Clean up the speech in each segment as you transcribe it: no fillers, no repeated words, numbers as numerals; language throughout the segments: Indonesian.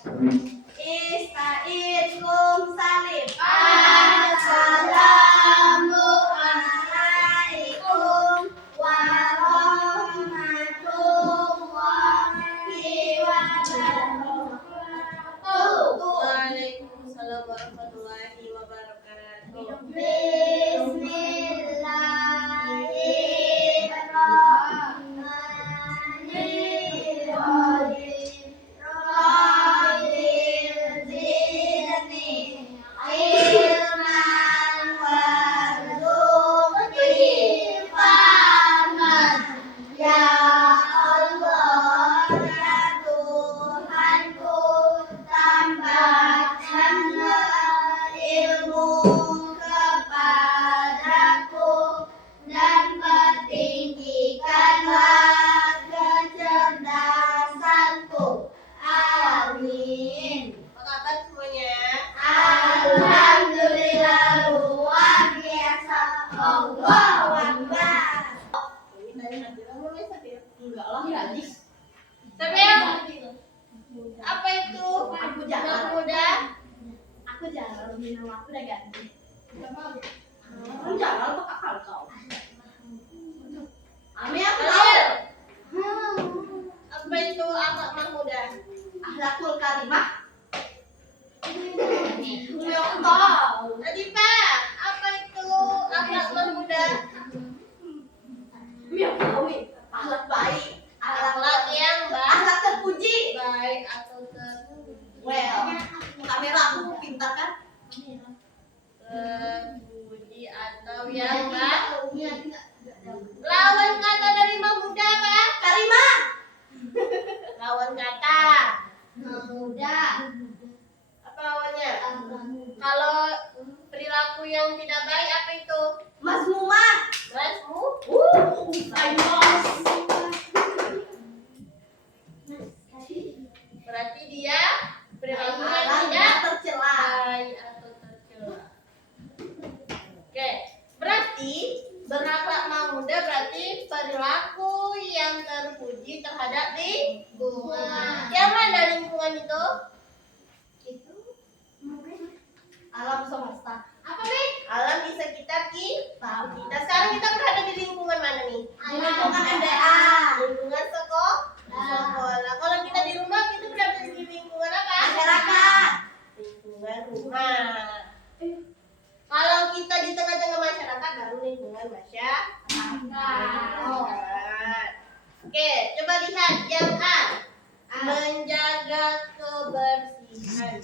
Istaikum salim. Assalamualaikum warahmatullahi wabarakatuh. Waalaikumsalam warahmatullahi wabarakatuh. Apa itu? Aku jalan. Muda. Aku jalan, minum aku udah ganti. Kamu jalan apa kakak kau? Ami aku Adil. tahu. Apa itu akhlak mahmuda? Akhlakul karimah. Umi aku tahu. Nadifa, apa itu akhlak mahmuda? Umi aku tahu. Akhlak baik. Akhlak yang Akhlak terpuji. baik atau Well, kamera aku pintar kan? terpuji atau yang baik? Lawan kata dari mahmuda apa? Karimah. Lawan kata. Muda. Apa lawannya? Kalau perilaku yang tidak baik apa itu? Mazmumah. Masmu? Berarti dia perilaku yang tidak tercela. baik atau tercela. Oke, berarti berakhlak mahmuda berarti perilaku yang terpuji terhadap lingkungan. Yang mana lingkungan itu? Alam semesta. Apa nih? Alam di sekitar kita. Sekarang kita berada di lingkungan mana nih? Lingkungan MDA. Lingkungan sekolah. Kalau kita di rumah kita berada di lingkungan apa? Masyarakat. Lingkungan rumah. Kalau kita di tengah-tengah masyarakat baru lingkungan masyarakat. Oke, coba lihat yang A. Menjaga kebersihan.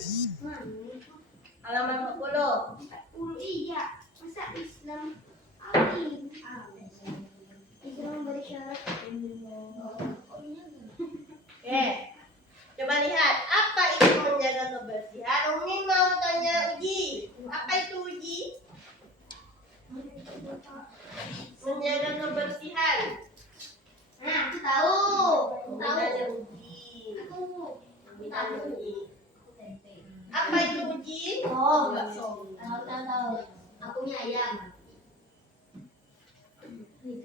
Halaman 40. Iya, masa Islam amin. Islam bersyarat. Oke, coba lihat apa itu menjaga kebersihan. Umi mau tanya Uji, apa itu Uji? Menjaga kebersihan. Nah, aku tahu. Umi tanya Uji. Umi tanya Uji. Apa itu Uji? Oh, enggak so. Tahu. Akunya ayam.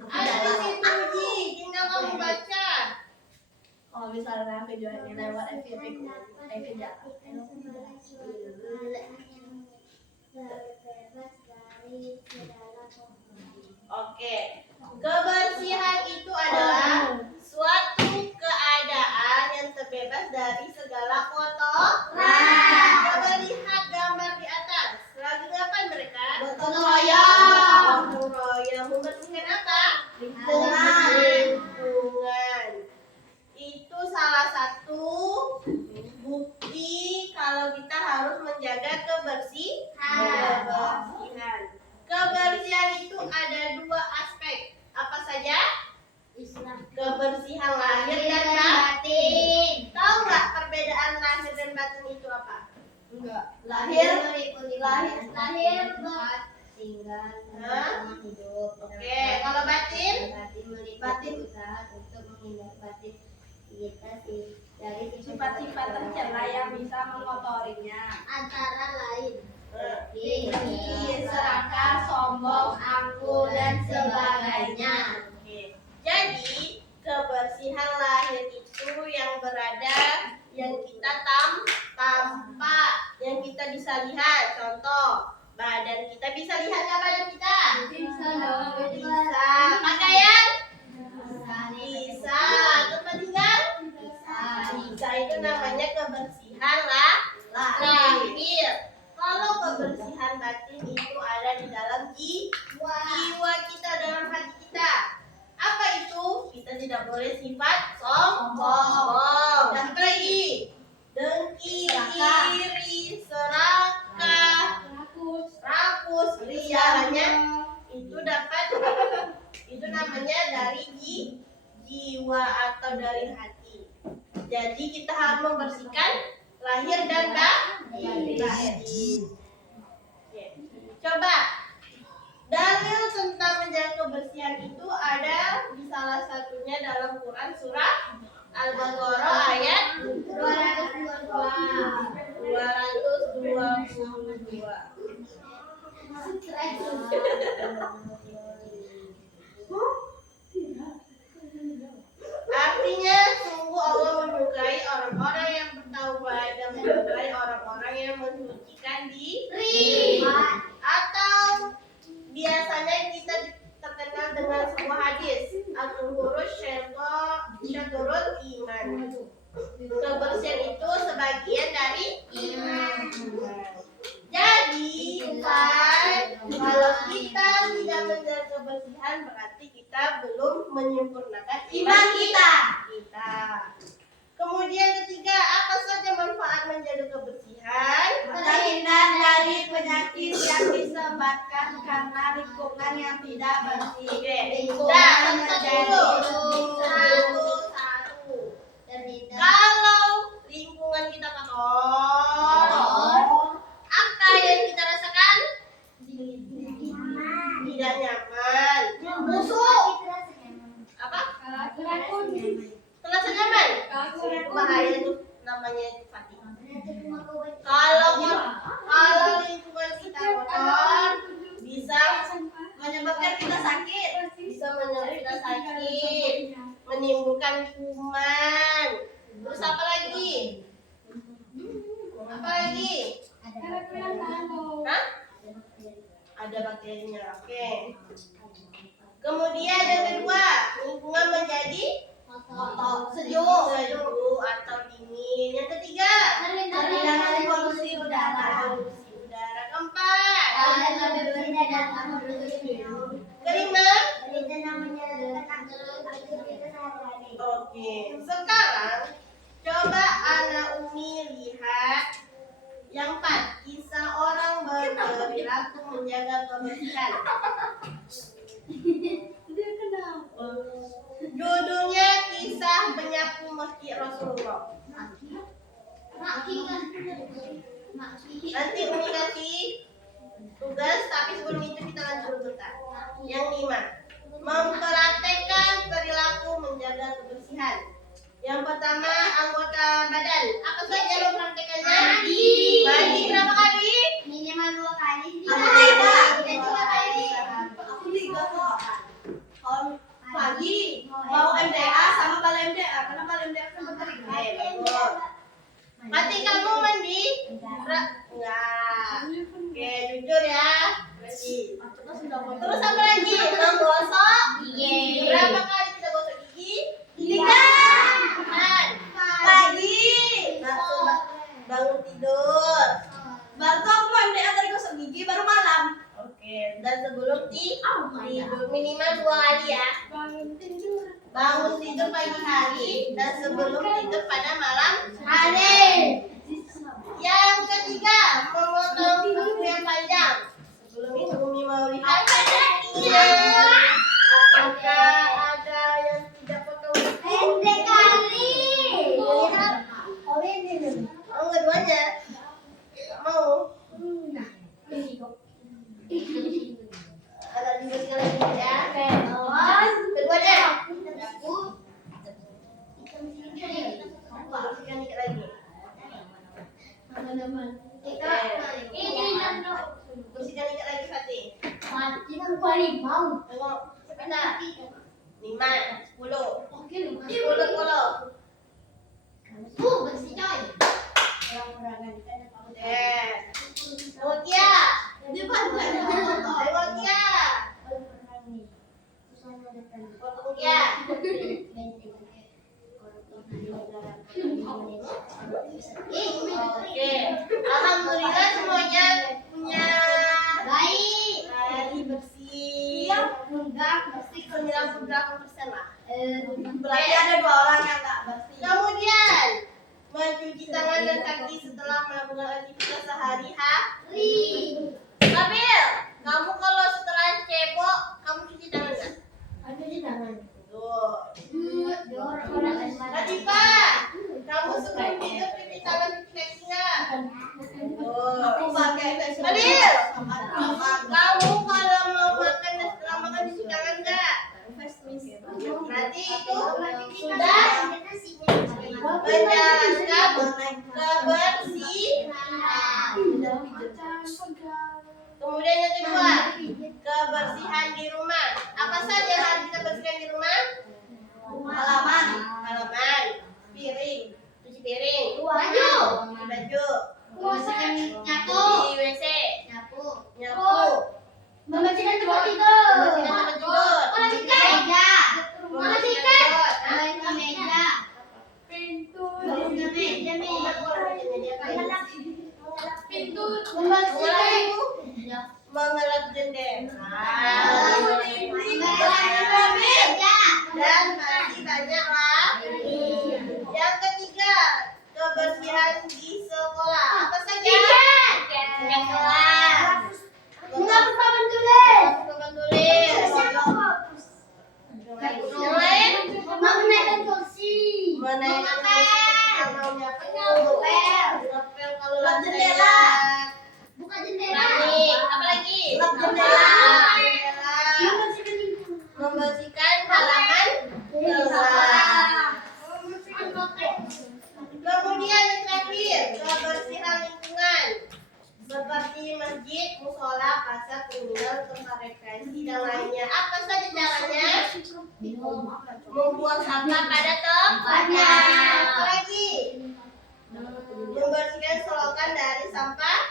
Ada di situ Uji, tinggal kamu baca. Kalau misalnya videonya lewat FYP Oke, kebersihan itu adalah suatu keadaan yang terbebas dari segala kotoran. Coba lihat gambar di atas. Lagi ngapain mereka? Gotong royong. Gotong royong. Membersihkan apa? Lingkungan. Lingkungan. Itu salah satu bukti kalau kita harus menjaga kebersihan. Kebersihan itu ada dua aspek. Apa saja? Islam. Kebersihan lahir dan batin. Tahu nggak perbedaan lahir dan batin itu apa? Enggak. Lahir. buat tinggal Hah? hidup. Oke, kalau batin? Batin meliputi Batin. usaha untuk menghindar batin kita sih dari Sifat-sifat tercela yang bisa mengotorinya. antara lain Tinggi, serakah, sombong, angkuh, dan sebagainya. Oke. Jadi kebersihan lahir itu yang berada yang kita namanya dari jiwa atau dari hati. Jadi kita harus membersihkan lahir dan batin. Oke. Coba dalil tentang menjaga kebersihan itu ada di salah satunya dalam Quran surah Al-Baqarah ayat 222. Artinya sungguh Allah menyukai orang-orang yang bertaubat dan menyukai orang-orang yang mensucikan diri. Atau biasanya kita terkenal dengan sebuah hadis al-tuhurus syatrul iman. Kebersihan itu sebagian dari iman. Jadi, kalau kita tidak menjaga kebersihan berarti kita belum menyempurnakan iman kita. Kemudian ketiga, apa saja manfaat menjaga kebersihan? Terhindar dari penyakit yang disebabkan karena lingkungan yang tidak bersih. Nah, satu. Kalau lingkungan kita kotor, apa yang kita rasakan? Tidak nyaman. Busuk. Apa? Terasa nyaman? Itu bahaya tuh, namanya itu Fatih. Kalau lingkungan kita kotor, bisa Menyebabkan kita sakit. Menimbulkan kuman. Terus apa lagi? Hah? Ada bakterinya. Oke. Kemudian yang kedua, lingkungan menjadi sejuk atau dingin. Yang ketiga, Terhindar dari polusi udara. Keempat, kelima. Oke, sekarang coba Ana Umi lihat yang 4, kisah orang berperilaku menjaga kebersihan. Judulnya kisah penyapu masjid Rasulullah. Nanti Umi kasih tugas, tapi sebelum itu kita lanjut bentar. Yang 5, mempraktekkan perilaku menjaga kebersihan. Yang pertama, anggota badan. Apa saja mempraktekannya? Mandi berapa kali? Minimal 2 kali. Aku 3 kok. Kalau pagi mau MDA sama balai MDA, karena balai MDA kan berkeringat. Betul. Mati kamu mandi? Enggak. Oke, jujur ya. Terus apa lagi? Menggosok gigi. Berapa kali kita gosok gigi? 3. Pagi. Bangun tidur. Baru tuh aku mau MDA tadi gosok gigi baru malam. Oke, dan sebelum tidur minimal 2 kali ya. Bangun tidur pagi hari dan sebelum tidur pada malam hari. Yang ketiga, memotong kuku yang panjang. Sebelum itu Umi mau lihat apakah ada yang tidak potong kuku? Pendek kali. Lihat. Oh, keduanya. Nggak mau. Ada dibersihkan lagi ya. Keduanya. Bersihkan dikit lagi. Bersihkan dikit lagi Fatih. Tengok. Sebentar. 5, 10. 10. Mutia. Oke. Alhamdulillah semuanya punya hari bersih. 98% lah. Berarti ada 2 orang yang nggak bersih. Kemudian mencuci tangan dan kaki setelah melakukan aktivitas sehari-hari. Nabil, kamu kalau setelah cebok, kamu cuci tangan nggak? Berarti itu sudah menjalankan kebersihan. Kemudian yang kedua, kebersihan di rumah. Apa saja yang harus kita bersihkan di rumah? Halaman, piring, cuci piring, cuci baju, di WC, nyapu, Membersihkan tempat tidur. membersihkan tempat tidur, Meja. membersihkan got. Membersihkan meja. Pintu. Membersihkan meja. Pintu. Membersihkan Mengelap jendela. meja. Dan masih banyak lagi. Yang ketiga, kebersihan di sekolah. Apa saja? Kelas. Menghapus papan tulis. Papan tulis. Yang lain? Menaikkan kursi. Menaikkan kursi ketika mau nyapu. Ngepel kalau Lap lantai jendela. jelek. Buka jendela. Lagi, apa lagi? Lap jendela. Jendela. Membersihkan lingkungan. Membersihkan halaman kelas. Kemudian yang terakhir, kebersihan lingkungan seperti masjid, musola, pasar, terminal, tempat rekreasi dan lainnya. Apa saja caranya? Membuang sampah pada tempatnya. Apa lagi? Membersihkan selokan dari sampah.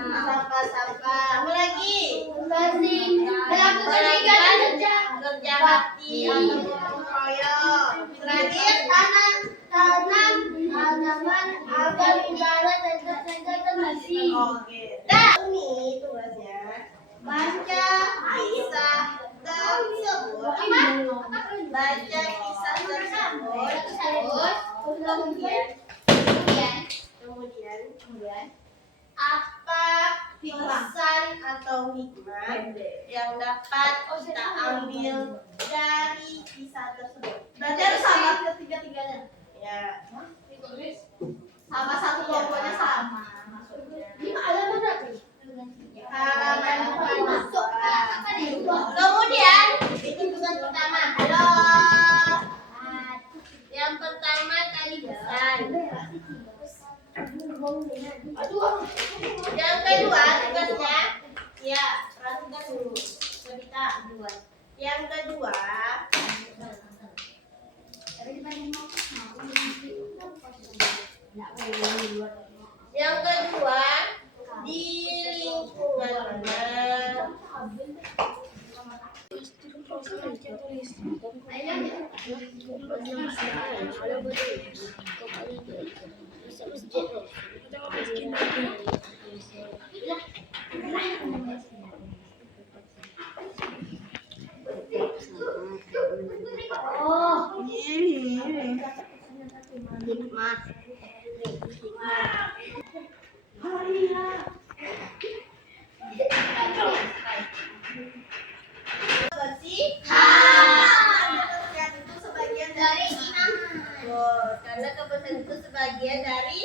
Sampah-sampah. Apa lagi? Melakukan kegiatan kerja. Kerja bakti atau gotong royong. Terakhir, Tanaman agar udara tetap bersih. oke. Nah, ini tugasnya. Baca kisah tersebut. Baca kisah tersebut. Kemudian apa pesan atau hikmah yang dapat kita ambil dari kisah tersebut? Berarti harus sama ketiga-tiganya. Ya, Sama satu kelompoknya sama. Ini halaman berapa? halaman kedua. Kemudian itu tugas pertama. Halo. Yang pertama tadi pesan. Yang kedua tugasnya, ya perhatikan dulu. Kita yang kedua, di lingkungan mana? Kebersihan itu sebagian dari Dari karena kebersihan itu sebagian dari